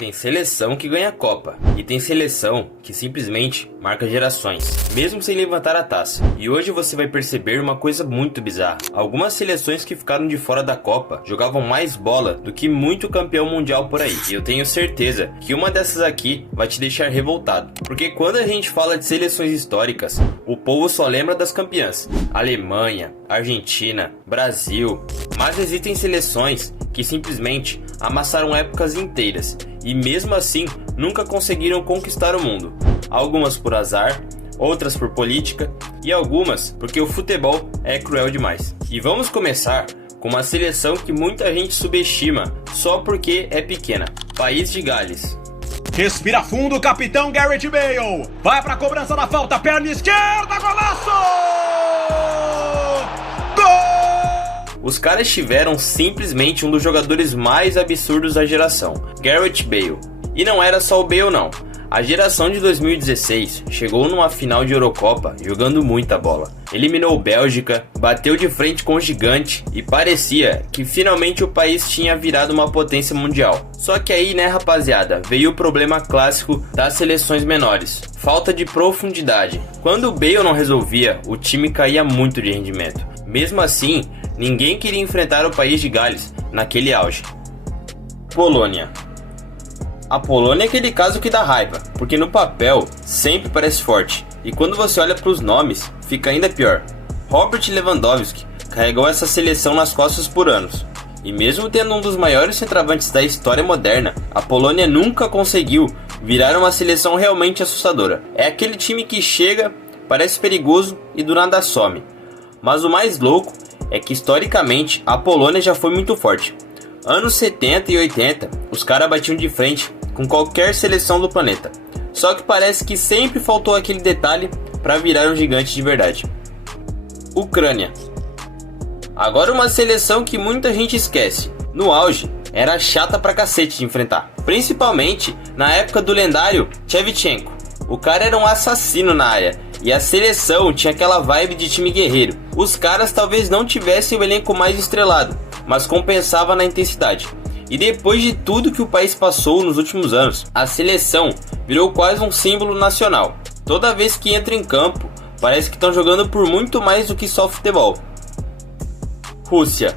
Tem seleção que ganha a Copa e tem seleção que simplesmente marca gerações, mesmo sem levantar a taça. E hoje você vai perceber uma coisa muito bizarra. Algumas seleções que ficaram de fora da Copa jogavam mais bola do que muito campeão mundial por aí. E eu tenho certeza que uma dessas aqui vai te deixar revoltado. Porque quando a gente fala de seleções históricas, o povo só lembra das campeãs. Alemanha, Argentina, Brasil. Mas existem seleções que simplesmente amassaram épocas inteiras e mesmo assim nunca conseguiram conquistar o mundo. Algumas por azar, outras por política e algumas porque o futebol é cruel demais. E vamos começar com uma seleção que muita gente subestima só porque é pequena. País de Gales. Respira fundo, capitão Gareth Bale. Vai pra cobrança da falta, perna esquerda, golaço! Gol! Os caras tiveram simplesmente um dos jogadores mais absurdos da geração, Gareth Bale. E não era só o Bale não. A geração de 2016 chegou numa final de Eurocopa jogando muita bola. Eliminou Bélgica, bateu de frente com o gigante e parecia que finalmente o país tinha virado uma potência mundial. Só que aí, né, rapaziada, veio o problema clássico das seleções menores: falta de profundidade. Quando o Bale não resolvia, o time caía muito de rendimento. Mesmo assim, ninguém queria enfrentar o país de Gales naquele auge. Polônia. A Polônia é aquele caso que dá raiva, porque no papel sempre parece forte, e quando você olha para os nomes, fica ainda pior. Robert Lewandowski carregou essa seleção nas costas por anos, e mesmo tendo um dos maiores centroavantes da história moderna, a Polônia nunca conseguiu virar uma seleção realmente assustadora. É aquele time que chega, parece perigoso e do nada some. Mas o mais louco é que historicamente a Polônia já foi muito forte. Anos 70 e 80, os caras batiam de frente com qualquer seleção do planeta. Só que parece que sempre faltou aquele detalhe para virar um gigante de verdade. Ucrânia. Agora uma seleção que muita gente esquece. No auge, era chata pra cacete de enfrentar. Principalmente na época do lendário Shevchenko. O cara era um assassino na área. E a seleção tinha aquela vibe de time guerreiro. Os caras talvez não tivessem o elenco mais estrelado, mas compensava na intensidade. E depois de tudo que o país passou nos últimos anos, a seleção virou quase um símbolo nacional. Toda vez que entra em campo, parece que estão jogando por muito mais do que só futebol. Rússia.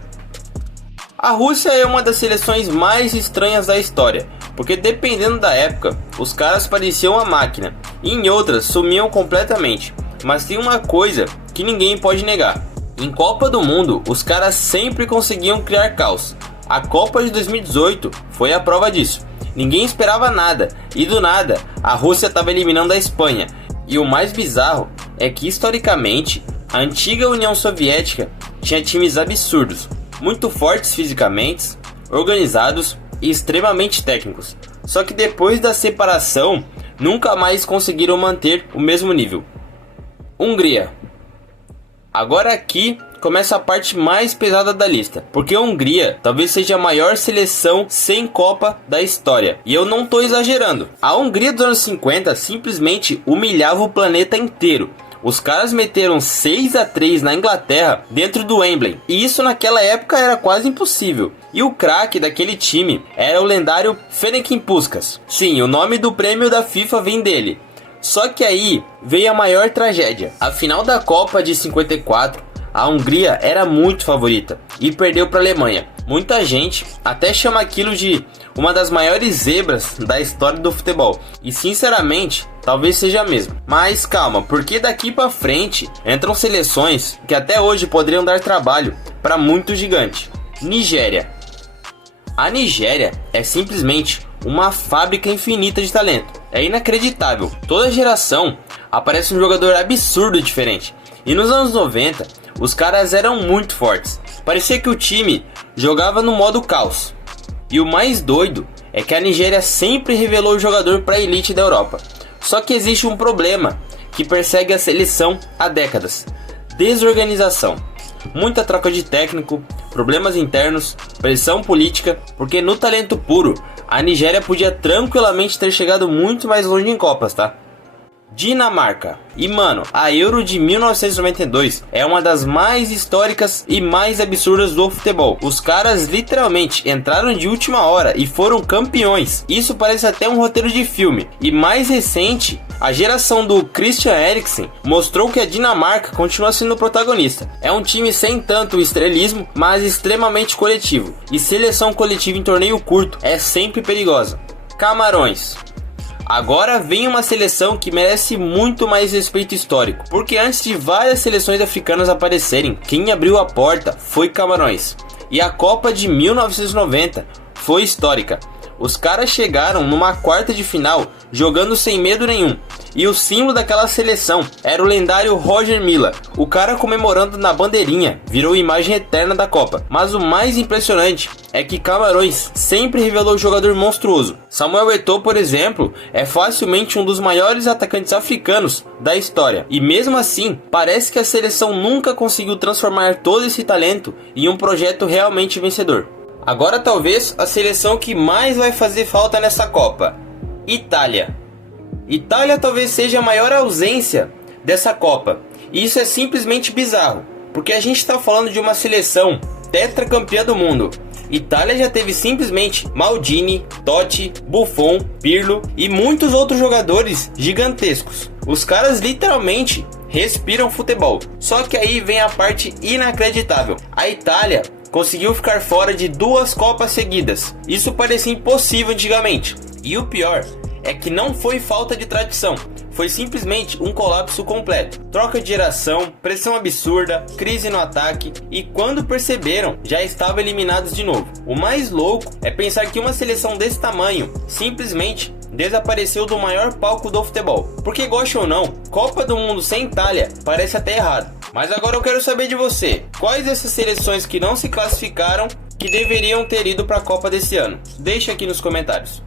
A Rússia é uma das seleções mais estranhas da história, porque dependendo da época, os caras pareciam uma máquina, e em outras sumiam completamente. Mas tem uma coisa que ninguém pode negar: em Copa do Mundo, os caras sempre conseguiam criar caos. A Copa de 2018 foi a prova disso. Ninguém esperava nada, e do nada, a Rússia estava eliminando a Espanha. E o mais bizarro é que historicamente, a antiga União Soviética tinha times absurdos, muito fortes fisicamente, organizados e extremamente técnicos. Só que depois da separação, nunca mais conseguiram manter o mesmo nível. Hungria. Agora aqui começa a parte mais pesada da lista, porque a Hungria talvez seja a maior seleção sem Copa da história. E eu não tô exagerando. A Hungria dos anos 50 simplesmente humilhava o planeta inteiro. Os caras meteram 6-3 na Inglaterra dentro do Wembley, e isso naquela época era quase impossível. E o craque daquele time era o lendário Ferenc Puskás. Sim, o nome do prêmio da FIFA vem dele. Só que aí veio a maior tragédia. A final da Copa de 54, a Hungria era muito favorita e perdeu para a Alemanha. Muita gente até chama aquilo de uma das maiores zebras da história do futebol. E sinceramente, talvez seja mesmo. Mas calma, porque daqui para frente entram seleções que até hoje poderiam dar trabalho para muito gigante. Nigéria. A Nigéria é simplesmente uma fábrica infinita de talento. É inacreditável. Toda geração aparece um jogador absurdo diferente. E nos anos 90, os caras eram muito fortes. Parecia que o time jogava no modo caos. E o mais doido é que a Nigéria sempre revelou o jogador para a elite da Europa. Só que existe um problema que persegue a seleção há décadas: desorganização. Muita troca de técnico, problemas internos, pressão política, porque no talento puro, a Nigéria podia tranquilamente ter chegado muito mais longe em Copas, tá? Dinamarca. E mano, a Euro de 1992 é uma das mais históricas e mais absurdas do futebol. Os caras literalmente entraram de última hora e foram campeões. Isso parece até um roteiro de filme. E mais recente, a geração do Christian Eriksen mostrou que a Dinamarca continua sendo o protagonista. É um time sem tanto estrelismo, mas extremamente coletivo. E seleção coletiva em torneio curto é sempre perigosa. Camarões. Agora vem uma seleção que merece muito mais respeito histórico, porque antes de várias seleções africanas aparecerem, quem abriu a porta foi Camarões. E a Copa de 1990 foi histórica. Os caras chegaram numa quarta de final jogando sem medo nenhum. E o símbolo daquela seleção era o lendário Roger Milla. O cara comemorando na bandeirinha virou imagem eterna da Copa. Mas o mais impressionante é que Camarões sempre revelou jogador monstruoso. Samuel Eto'o, por exemplo, é facilmente um dos maiores atacantes africanos da história. E mesmo assim, parece que a seleção nunca conseguiu transformar todo esse talento em um projeto realmente vencedor. Agora talvez a seleção que mais vai fazer falta nessa Copa: Itália. Itália talvez seja a maior ausência dessa Copa. E isso é simplesmente bizarro, porque a gente está falando de uma seleção tetracampeã do mundo. Itália já teve simplesmente Maldini, Totti, Buffon, Pirlo e muitos outros jogadores gigantescos. Os caras literalmente respiram futebol. Só que aí vem a parte inacreditável. A Itália conseguiu ficar fora de 2 Copas seguidas. Isso parecia impossível antigamente. E o pior é que não foi falta de tradição, foi simplesmente um colapso completo. Troca de geração, pressão absurda, crise no ataque, e quando perceberam, já estavam eliminados de novo. O mais louco é pensar que uma seleção desse tamanho simplesmente desapareceu do maior palco do futebol. Porque goste ou não, Copa do Mundo sem Itália parece até errado. Mas agora eu quero saber de você, quais dessas seleções que não se classificaram que deveriam ter ido para a Copa desse ano? Deixa aqui nos comentários.